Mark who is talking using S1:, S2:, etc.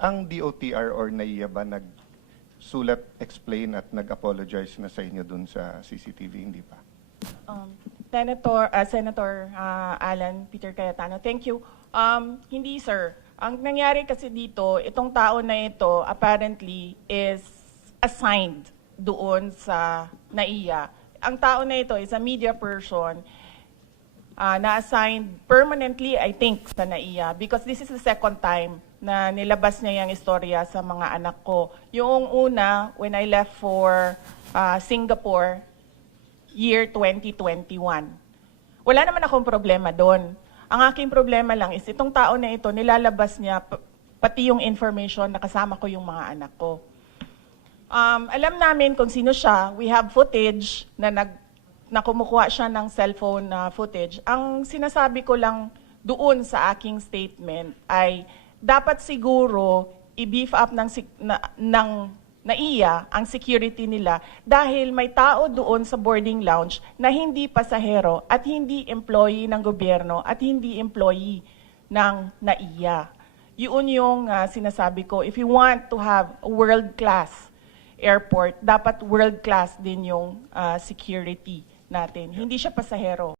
S1: ang DOTR or NAIA ba nagsulat, explain at nag-apologize na sa inyo dun sa CCTV, hindi pa?
S2: Um, Senator, ah, Senator ah, Alan Peter Cayetano, thank you. Um, hindi sir. Ang nangyari kasi dito, itong tao na ito apparently is assigned doon sa NAIA. Ang tao na ito is a media person uh, na-assigned permanently, I think, sa NAIA because this is the second time na nilabas niya yung istorya sa mga anak ko. Yung una, when I left for uh, Singapore, year 2021. Wala naman akong problema doon. Ang aking problema lang is itong tao na ito, nilalabas niya pa- pati yung information na kasama ko yung mga anak ko. Um, alam namin kung sino siya. We have footage na nag na kumukuha siya ng cellphone na footage. Ang sinasabi ko lang doon sa aking statement ay dapat siguro i-beef up ng, na, ng NAIA ang security nila dahil may tao doon sa boarding lounge na hindi pasahero at hindi employee ng gobyerno at hindi employee ng NAIA. Yun yung ah, sinasabi ko. If you want to have a world-class airport, dapat world-class din yung ah, security natin. Hindi siya pasahero.